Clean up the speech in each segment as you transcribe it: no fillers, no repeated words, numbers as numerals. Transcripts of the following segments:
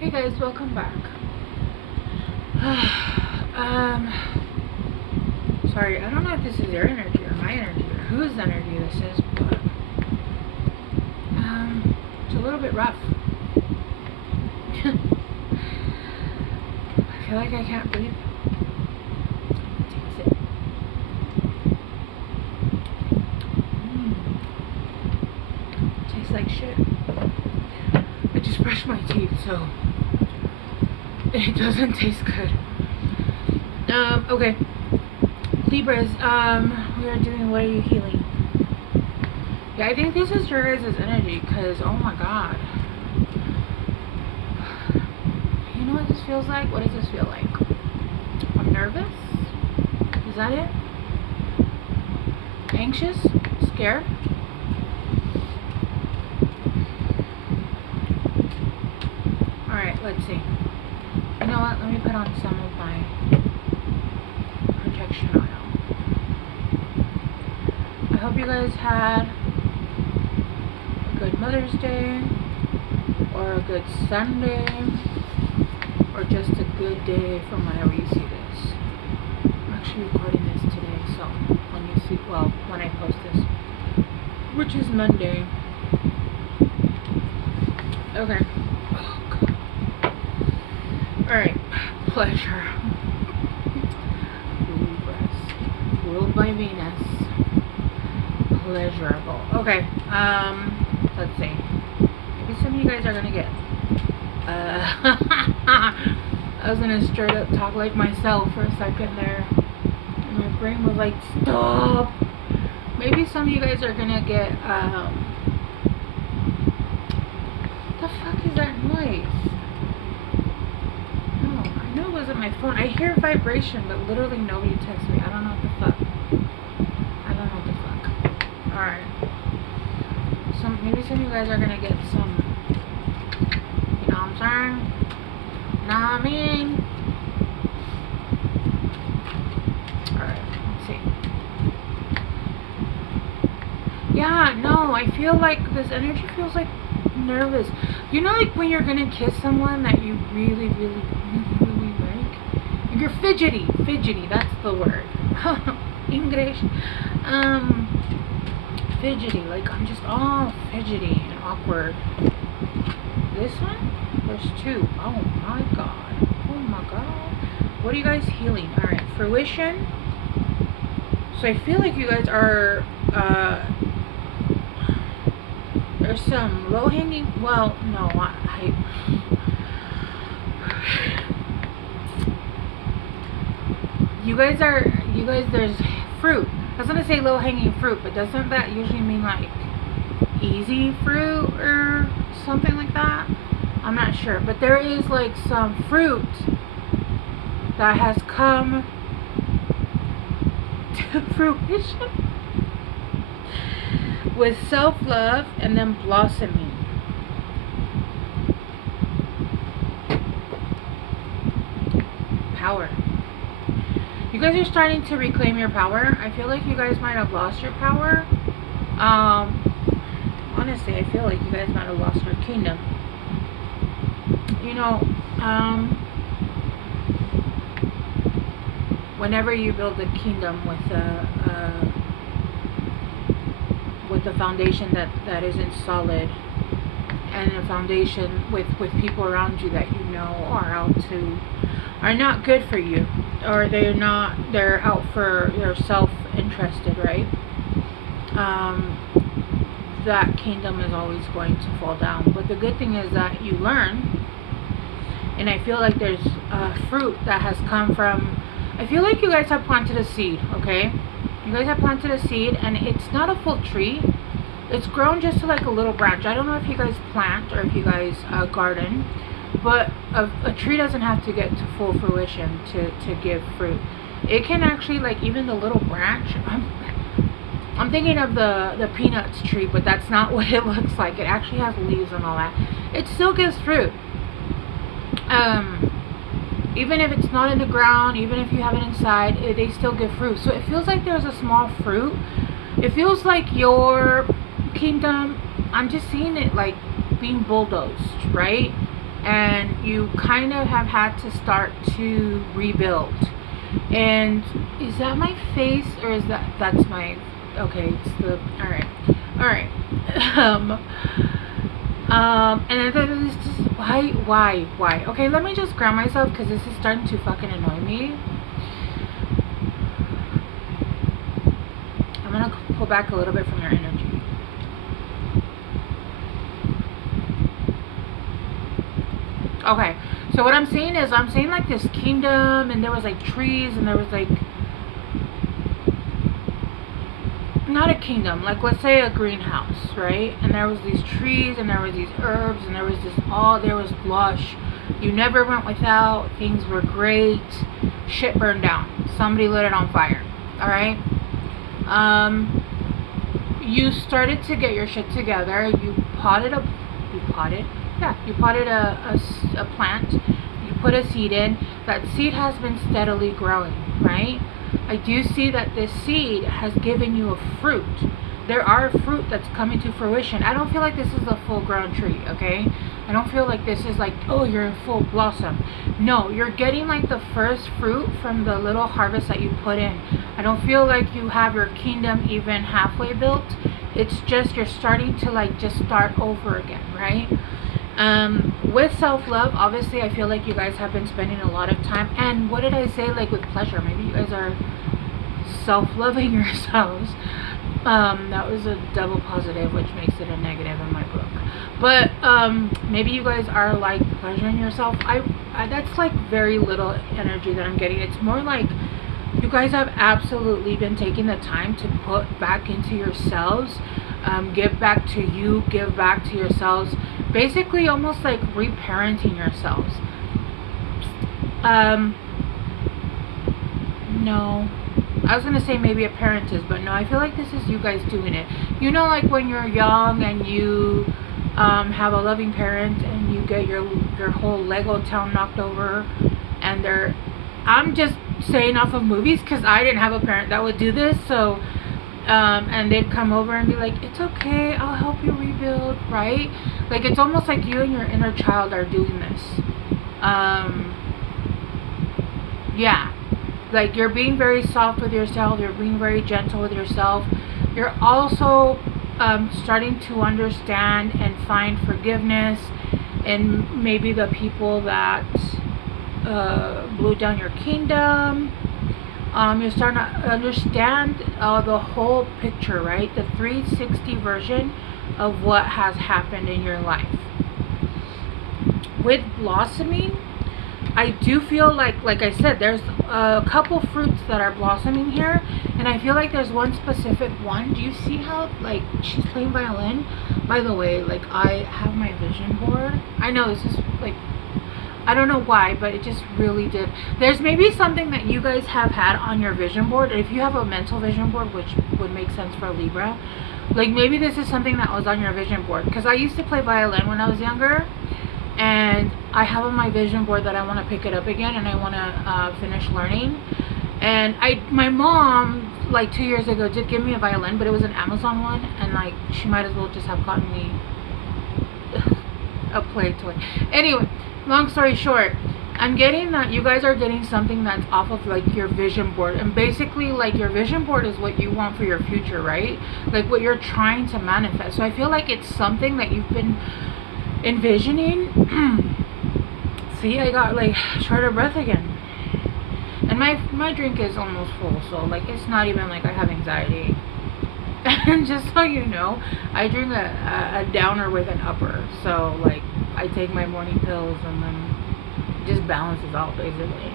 Hey guys, welcome back. Sorry, I don't know if this is your energy or my energy or whose energy this is, but it's a little bit rough. I feel like I can't breathe. Take a sip. Tastes like shit. I just brushed my teeth, so it doesn't taste good. Okay. Libras, we are doing what are you healing? Yeah, I think this is your guys' energy, because, oh my god. You know what this feels like? What does this feel like? I'm nervous? Is that it? Anxious? Scared? Alright, let's see. You know what? Let me put on some of my protection oil. I hope you guys had a good Mother's Day, or a good Sunday, or just a good day from whenever you see this. I'm actually recording this today, so when you see, well, when I post this, which is Monday. Okay. Oh, God. Alright. Pleasure. Ruled by Venus. Pleasurable. Okay. Let's see. Maybe some of you guys are gonna get I was gonna straight up talk like myself for a second there. And my brain was like, stop. Maybe some of you guys are gonna get what the fuck is that noise? No, I know it wasn't my phone. I hear vibration, but literally nobody texts me. I don't know what the fuck. I don't know what the fuck. Alright. Maybe some of you guys are gonna get some, you know what I'm saying? Know what I mean? Alright, let's see. Yeah, no, I feel like this energy feels like nervous. You know, like when you're gonna kiss someone that you really like? You're fidgety, that's the word. English. Fidgety, like I'm just all fidgety and awkward. This one? There's two. Oh my god. Oh my god. What are you guys healing? Alright, fruition. So I feel like you guys are, there's some low-hanging, well, no, you guys, there's fruit. I was gonna say low-hanging fruit, but doesn't that usually mean like easy fruit or something like that? I'm not sure, but there is like some fruit that has come to fruition with self-love and then blossoming. Power. You guys are starting to reclaim your power. I feel like you guys might have lost your power. Honestly, I feel like you guys might have lost your kingdom. You know, whenever you build a kingdom with a foundation that isn't solid, and a foundation with people around you that you know are not good for you, or they're out for their self-interested, right? That kingdom is always going to fall down. But the good thing is that you learn, and I feel like there's fruit that has come from, I feel like you guys have planted a seed, okay? You guys have planted a seed, and it's not a full tree. It's grown just to like a little branch. I don't know if you guys plant or if you guys garden, but a tree doesn't have to get to full fruition to give fruit. It can actually, like, even the little branch, I'm thinking of the peanuts tree, but that's not what it looks like. It actually has leaves and all that. It still gives fruit. Even if it's not in the ground, even if you have it inside, they still give fruit. So it feels like there's a small fruit. It feels like your kingdom, I'm just seeing it like being bulldozed, right? and you kind of have had to start to rebuild. And is that my face, or is that's my, okay, it's the, all right. And I thought this just, why? Okay, let me just ground myself, because this is starting to fucking annoy me. I'm gonna pull back a little bit from your energy. Okay, so what I'm seeing is, I'm seeing like this kingdom, and there was like trees, and there was like, not a kingdom, like let's say a greenhouse, right? And there was these trees, and there was these herbs, and there was this, all there was lush. You never went without. Things were great. Shit burned down. Somebody lit it on fire. All right. You started to get your shit together. You potted a plant. You put a seed in. That seed has been steadily growing, right? I do see that this seed has given you a fruit. There are fruit that's coming to fruition. I don't feel like this is a full-grown tree, okay? I don't feel like this is like, oh, you're in full blossom. No, you're getting like the first fruit from the little harvest that you put in. I don't feel like you have your kingdom even halfway built. It's just you're starting to like just start over again, right? With self-love, obviously, I feel like you guys have been spending a lot of time, and what did I say, like with pleasure, maybe you guys are self-loving yourselves. That was a double positive, which makes it a negative in my book. But maybe you guys are like pleasuring yourself. I that's like very little energy that I'm getting. It's more like you guys have absolutely been taking the time to put back into yourselves, give back to you, give back to yourselves, basically almost like reparenting yourselves. No, I was gonna say maybe a parent is, but no, I feel like this is you guys doing it. You know, like when you're young and you have a loving parent, and you get your whole Lego town knocked over, and they're, I'm just saying off of movies, because I didn't have a parent that would do this, so and they'd come over and be like, it's okay, I'll help you rebuild, right? Like, it's almost like you and your inner child are doing this. Yeah, like you're being very soft with yourself, you're being very gentle with yourself. You're also starting to understand and find forgiveness in maybe the people that blew down your kingdom. You're starting to understand the whole picture, right? The 360 version of what has happened in your life. With blossoming, I do feel like I said, there's a couple fruits that are blossoming here, and I feel like there's one specific one. Do you see how, like, she's playing violin? By the way, like, I have my vision board. I know this is, like, I don't know why, but it just really did. There's maybe something that you guys have had on your vision board. If you have a mental vision board, which would make sense for Libra, like, maybe this is something that was on your vision board. Because I used to play violin when I was younger, and I have on my vision board that I want to pick it up again, and I want to finish learning. And my mom, like 2 years ago, did give me a violin, but it was an Amazon one, and like she might as well just have gotten me a play toy. Anyway, long story short, I'm getting that you guys are getting something that's off of like your vision board, and basically like your vision board is what you want for your future, right? Like what you're trying to manifest. So I feel like it's something that you've been envisioning. See, I got like short of breath again, and my drink is almost full, so like it's not even like I have anxiety. And just so you know, I drink a downer with an upper, so like I take my morning pills, and then it just balances out basically.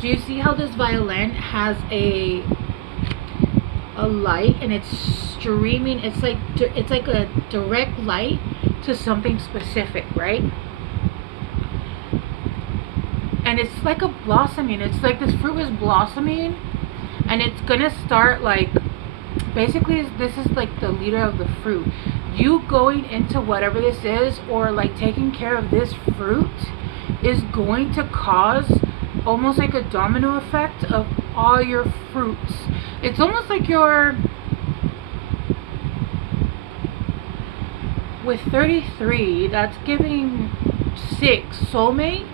Do you see how this violin has a light, and it's streaming? It's like a direct light to something specific, right? And it's like a blossoming. It's like this fruit is blossoming, and it's gonna start like, basically this is like the leader of the fruit. You going into whatever this is, or like taking care of this fruit, is going to cause almost like a domino effect of all your fruits. It's almost like with 33, that's giving 6 soulmate,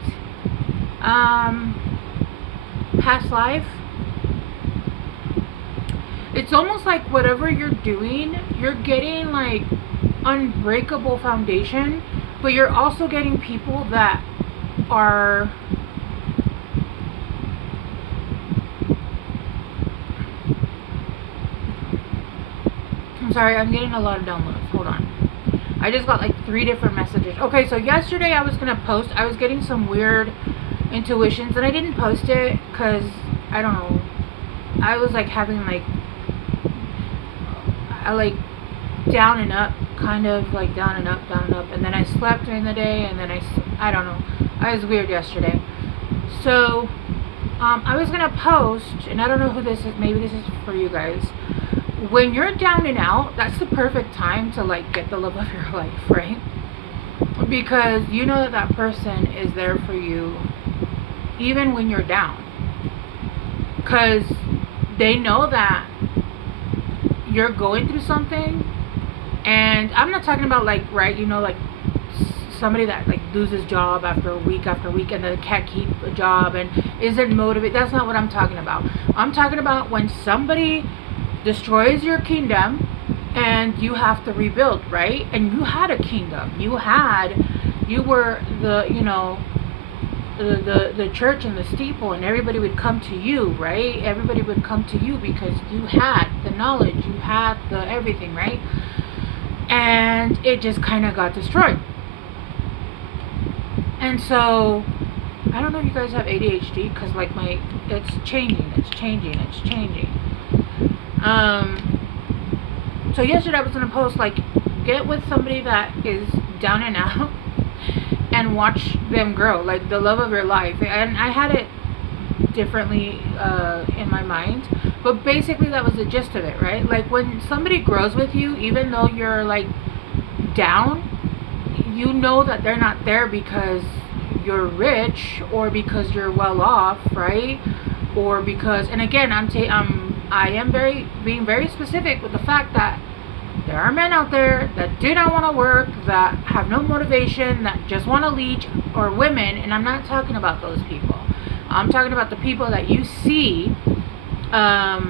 past life. It's almost like whatever you're doing, you're getting like unbreakable foundation, but you're also getting people that are I'm sorry, I'm getting a lot of downloads. Hold on. I just got like 3 different messages. Okay, so yesterday I was gonna post. I was getting some weird intuitions, and I didn't post it because I don't know. I was like having like down and up, kind of like down and up, and then I slept during the day, and then I don't know. I was weird yesterday. So I was gonna post, and I don't know who this is. Maybe this is for you guys. When you're down and out, that's the perfect time to like get the love of your life, right? Because you know that that person is there for you even when you're down, because they know that you're going through something. And I'm not talking about like, right, you know, like somebody that like loses job after week, and then can't keep a job and isn't motivated. That's not what I'm talking about. I'm talking about when somebody destroys your kingdom and you have to rebuild, right? And you had a kingdom. You were the, you know, the church and the steeple, and everybody would come to you, right? Everybody would come to you because you had the knowledge, you had the everything, right? And it just kind of got destroyed. And so I don't know if you guys have ADHD, because like it's changing. So yesterday I was gonna post like, get with somebody that is down and out and watch them grow, like the love of your life. And I had it differently in my mind, but basically that was the gist of it, right? Like when somebody grows with you, even though you're like down, you know that they're not there because you're rich or because you're well off, right? Or because, and again, I am being very specific with the fact that there are men out there that do not want to work, that have no motivation, that just want to leech, or women, and I'm not talking about those people. I'm talking about the people that you see that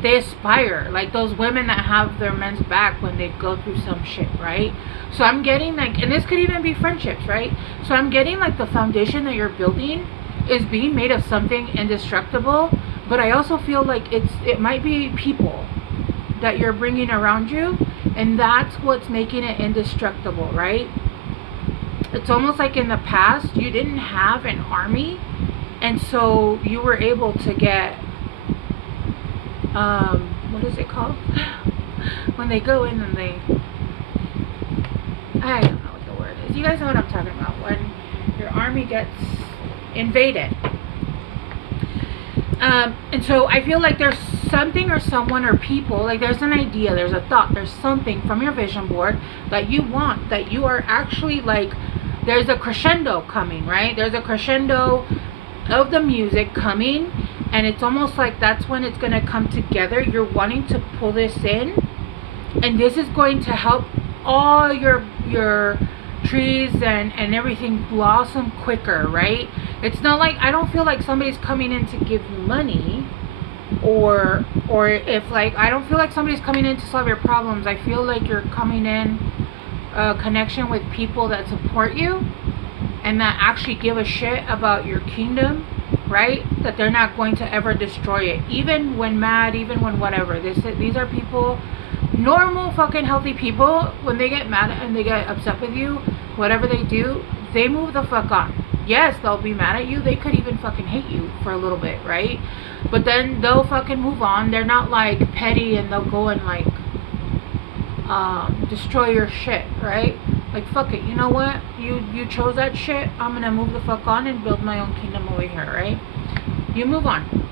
they aspire, like those women that have their men's back when they go through some shit, right? So I'm getting like, and this could even be friendships, right? So I'm getting like the foundation that you're building is being made of something indestructible, but I also feel like it might be people that you're bringing around you, and that's what's making it indestructible, right? It's almost like in the past you didn't have an army, and so you were able to get what is it called when they go in and I don't know what the word is. You guys know what I'm talking about, when your army gets invaded. And so I feel like there's something or someone or people, like there's an idea, there's a thought, there's something from your vision board that you want, that you are actually like, there's a crescendo coming, right? There's a crescendo of the music coming, and it's almost like that's when it's going to come together. You're wanting to pull this in, and this is going to help all your trees and everything blossom quicker, right? It's not like, I don't feel like somebody's coming in to give you money, or if like, I don't feel like somebody's coming in to solve your problems. I feel like you're coming in a connection with people that support you and that actually give a shit about your kingdom, right? That they're not going to ever destroy it, even when mad, even when whatever. These are people, normal fucking healthy people. When they get mad and they get upset with you, whatever they do, they move the fuck on. Yes, they'll be mad at you. They could even fucking hate you for a little bit, right? But then they'll fucking move on. They're not like petty and they'll go and like destroy your shit, right? Like, fuck it, you know what? You chose that shit. I'm gonna move the fuck on and build my own kingdom over here, right? You move on.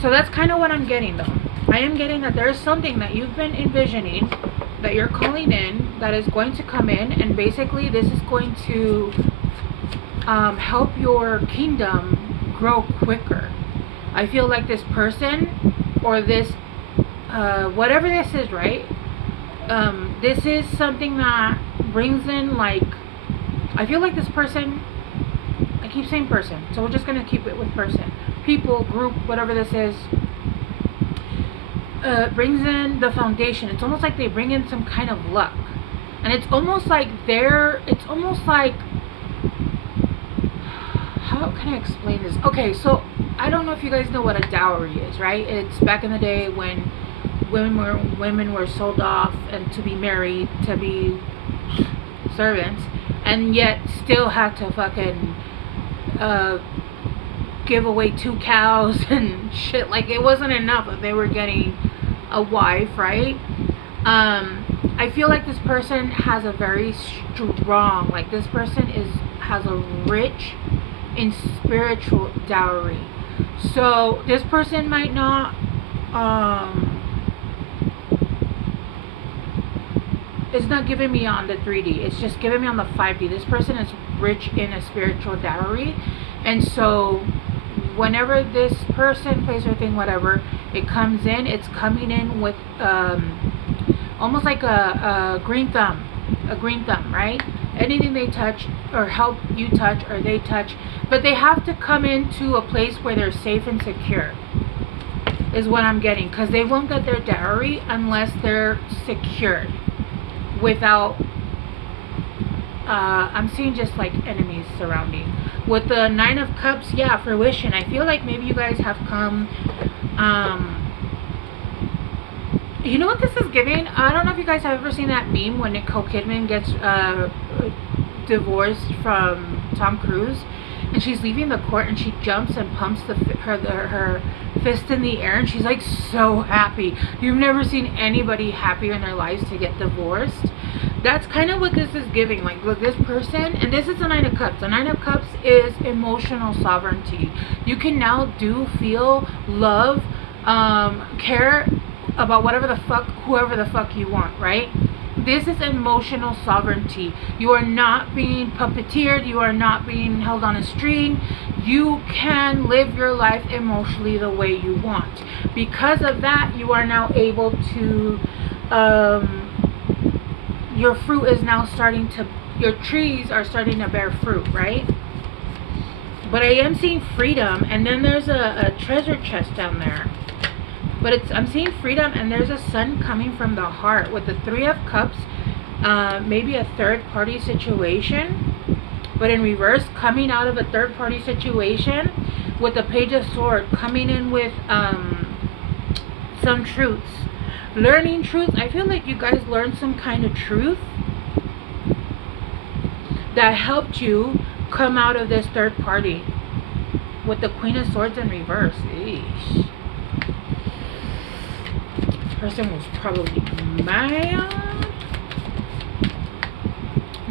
So that's kind of what I'm getting, though. I am getting that there's something that you've been envisioning, that you're calling in, that is going to come in, and basically this is going to help your kingdom grow quicker. I feel like this person, or this whatever this is, right? This is something that brings in, like, I feel like this person, I keep saying person, so we're just gonna keep it with person, people, group, whatever this is, brings in the foundation. It's almost like they bring in some kind of luck, and it's almost like how can I explain this? Okay, so I don't know if you guys know what a dowry is, right? It's back in the day when women were sold off and to be married, to be servants, and yet still had to fucking give away 2 cows and shit. Like, it wasn't enough if they were getting a wife, right? I feel like this person has a very strong, like, this person has a rich in spiritual dowry. So this person might not it's not giving me on the 3D, it's just giving me on the 5D. This person is rich in a spiritual dowry, and so whenever this person plays her thing, whatever, it comes in, it's coming in with almost like a green thumb, right? Anything they touch or help you touch or they touch, but they have to come into a place where they're safe and secure, is what I'm getting, because they won't get their dowry unless they're secured. Without I'm seeing just like enemies surrounding. With the 9 of Cups, yeah, fruition. I feel like maybe you guys have come, you know what this is giving? I don't know if you guys have ever seen that meme when Nicole Kidman gets divorced from Tom Cruise, and she's leaving the court and she jumps and pumps her fist in the air, and she's like so happy. You've never seen anybody happier in their lives to get divorced. That's kind of what this is giving. Like, look, this person, and this is the 9 of Cups. The 9 of Cups is emotional sovereignty. You can now feel, love, care about whatever the fuck, whoever the fuck you want, right? This is emotional sovereignty. You are not being puppeteered. You are not being held on a string. You can live your life emotionally the way you want. Because of that, you are now able to, your fruit is now starting to, your trees are starting to bear fruit, right? But I am seeing freedom, and then there's a treasure chest down there. But I'm seeing freedom, and there's a sun coming from the heart with the 3 of Cups. Maybe a third party situation, but in reverse, coming out of a third party situation with the Page of Swords, coming in with some truths, learning truths. I feel like you guys learned some kind of truth that helped you come out of this third party with the Queen of Swords in reverse. Eesh. Person was probably mad.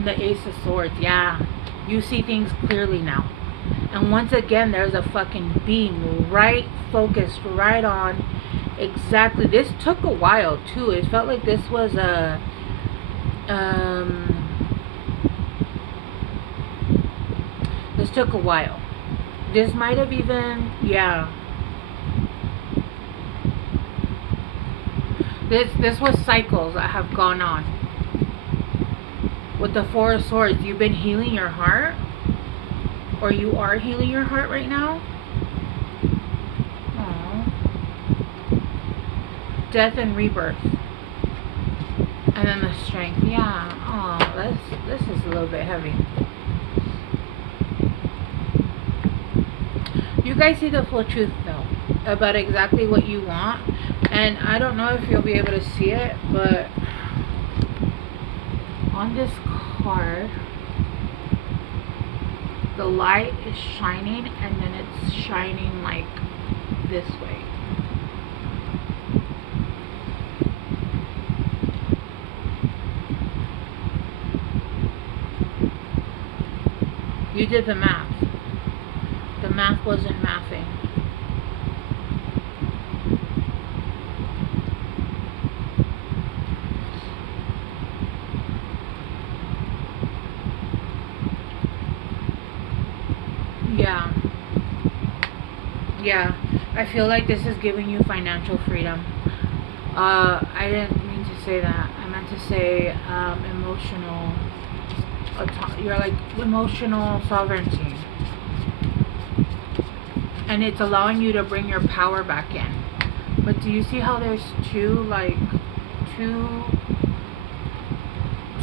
The Ace of Swords, yeah, you see things clearly now, and once again there's a fucking beam right focused right on exactly. This took a while too. It felt like this was a this took a while. This might have even, yeah, this was cycles that have gone on. With the 4 of Swords, you've been healing your heart, or you are healing your heart right now. Aww. Death and rebirth, and then the Strength. Yeah. Oh, this is a little bit heavy. You guys see the full truth though about exactly what you want, and I don't know if you'll be able to see it, but on this card, the light is shining, and then it's shining like this way. You did the math. The math wasn't mathing. Yeah, I feel like this is giving you financial freedom. I didn't mean to say that. I meant trying to say you're like emotional sovereignty. And it's allowing you to bring your power back in. But do you see how there's two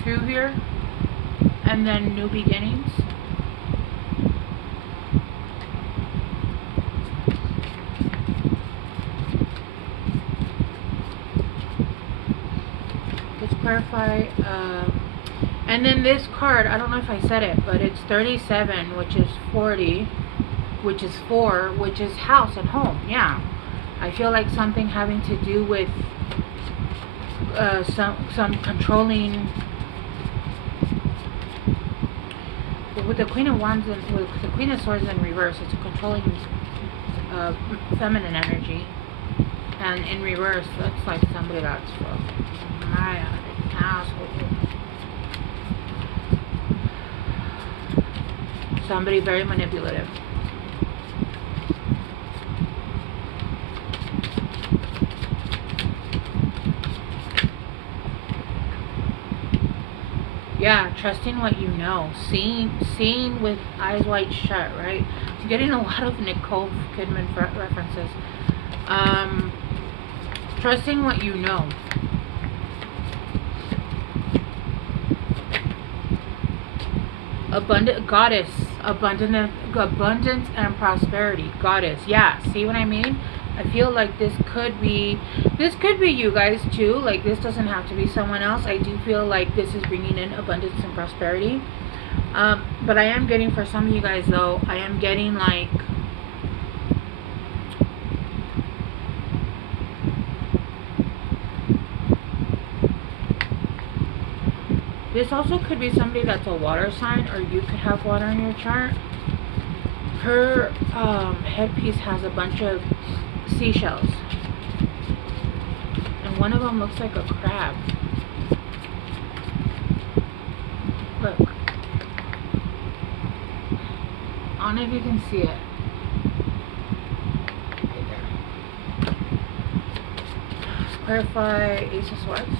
here? And then new beginnings? Let's clarify. And then this card, I don't know if I said it, but it's 37, which is 40, which is 4, which is house and home. Yeah. I feel like something having to do with some controlling. With the Queen of Wands and with the Queen of Swords in reverse, it's a controlling feminine energy. And in reverse, that's like somebody that's my asshole. Somebody very manipulative. Yeah, trusting what you know. Seeing with eyes wide shut, right? I'm getting a lot of Nicole Kidman references. Trusting what you know. Abundant goddess, abundance and prosperity. Goddess, yeah. See what I mean? I feel like this could be you guys too. Like, this doesn't have to be someone else. I do feel like this is bringing in abundance and prosperity. But I am getting, for some of you guys though, I am getting like this also could be somebody that's a water sign, or you could have water in your chart. Her headpiece has a bunch of seashells, and one of them looks like a crab. Look, I don't know if you can see it. Right there. Let's clarify Ace of Swords.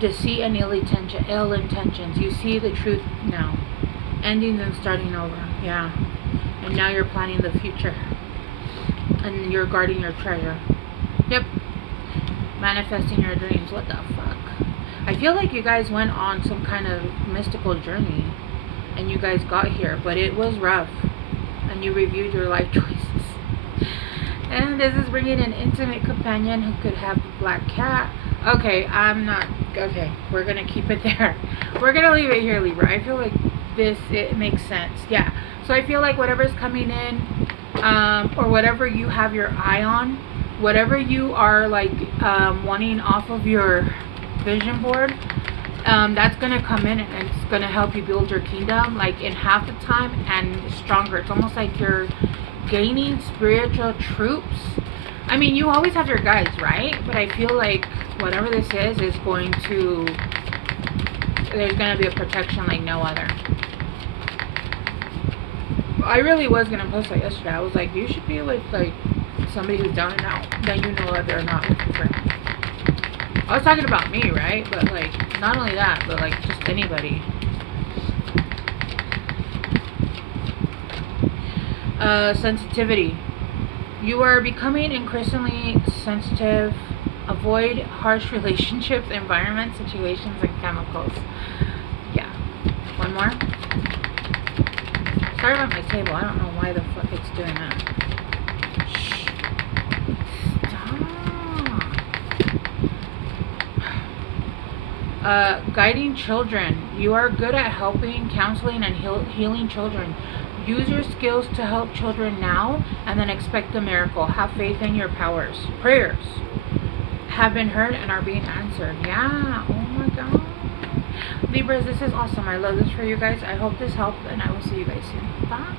Deceit and ill intentions. You see the truth now. Endings and starting over. Yeah. And now you're planning the future. And you're guarding your treasure. Yep. Manifesting your dreams. What the fuck? I feel like you guys went on some kind of mystical journey. And you guys got here. But it was rough. And you reviewed your life choices. And this is bringing an intimate companion who could have a black cat. Okay, okay, we're gonna keep it there. We're gonna leave it here, Libra. I feel like it makes sense. Yeah, so I feel like whatever's coming in, or whatever you have your eye on, whatever you are like wanting off of your vision board, that's gonna come in and it's gonna help you build your kingdom like in half the time and stronger. It's almost like you're gaining spiritual troops. I mean, you always have your guides, right? But I feel like whatever this is going to, there's going to be a protection like no other. I really was going to post that yesterday. I was like, you should be with like somebody who's down and out, then you know that they're not looking for. I was talking about me, right? But like, not only that, but like just anybody. Sensitivity. You are becoming increasingly sensitive. Avoid harsh relationships, environments, situations, and chemicals. Yeah. One more. Sorry about my table. I don't know why the fuck it's doing that. Shh. Stop. Guiding children. You are good at helping, counseling, and healing children. Use your skills to help children now and then expect a miracle. Have faith in your powers. Prayers have been heard and are being answered. Yeah. Oh my God. Libras, this is awesome. I love this for you guys. I hope this helped and I will see you guys soon. Bye.